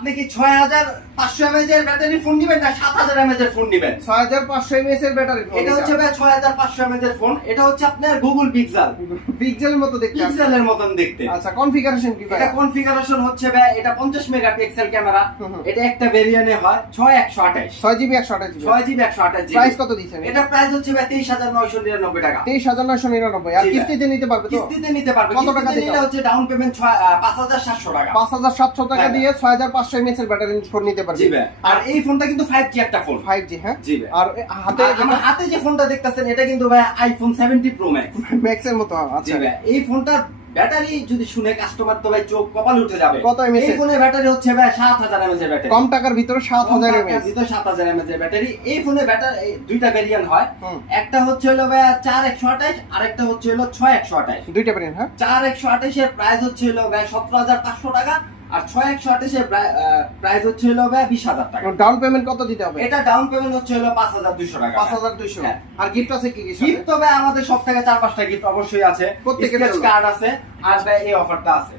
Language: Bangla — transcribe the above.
আপনি কি 6500 mAh এর ব্যাটারি ফোন নেবেন না 7000 mAh এর ফোন নেবেন? 6500 mAh এর ব্যাটারি। এটা হচ্ছে ভাই 6500 mAh এর ফোন। এটা হচ্ছে আপনার গুগল পিক্সেল। পিক্সেলের মতো দেখতে। পিক্সেলের মতন দেখতে। আচ্ছা, কনফিগারেশন কি ভাই? এটা কনফিগারেশন হচ্ছে ভাই, এটা 50 মেগাপিক্সেল ক্যামেরা। এটা একটা ভেরিয়েন্টে হয় 6128। 6GB 128GB। 6GB 128GB। Price কত দিচ্ছেন? এটা প্রাইস হচ্ছে ভাই 23999 টাকা। 23999। আর কিস্তিতে নিতে পারবে তো? কিস্তিতে নিতে পারবে। কত টাকা দিতে? এটা হচ্ছে ডাউন পেমেন্ট 5700 টাকা। 5700 টাকা দিয়ে 6500 mAh এর ব্যাটারি ফোন নিতে পারবে। জি ভাই। আর এই ফোনটা কিন্তু 5G একটা ফোন। 5G, হ্যাঁ। জি ভাই। আর হাতে আমার হাতে যে ফোনটা দেখতেছেন এটা কিন্তু ভাই আইফোন 70 প্রো ম্যাক্স। ম্যাক্স এর মতো। জি আচ্ছা ভাই। এই ফোনটার ব্যাটারি যদি শুনে কাস্টমার তো ভাই চোখ কপাল উঠে যাবে। কত mAh? এই ফোনের ব্যাটারি হচ্ছে ভাই 7000 mAh এর ব্যাটারি। কম টাকার ভিতরে 7000 mAh। ভিতরে 7000 mAh এর ব্যাটারি। এই ফোনের ব্যাটারি দুইটা ভেরিয়েন্ট হয়। একটা হচ্ছে হলো ভাই 4128 আর একটা হচ্ছে হলো 6128। দুইটা ভেরিয়েন্ট, হ্যাঁ। 4128 এর প্রাইস হচ্ছে হলো ভাই 17500 টাকা আর 6128 এর প্রাইস হচ্ছে হলো ভাই 20000 টাকা। ডাউন পেমেন্ট কত দিতে হবে? এটা ডাউন পেমেন্ট হচ্ছে হলো 5200 টাকা। 5200। হ্যাঁ। আর গিফট আছে কি কি? গিফট তো ভাই আমাদের সব থেকে 4-5টা গিফট অবশ্যই আছে। প্রত্যেকের স্ক্র্যাচ কার্ড আছে আর ভাই এই অফারটা আছে।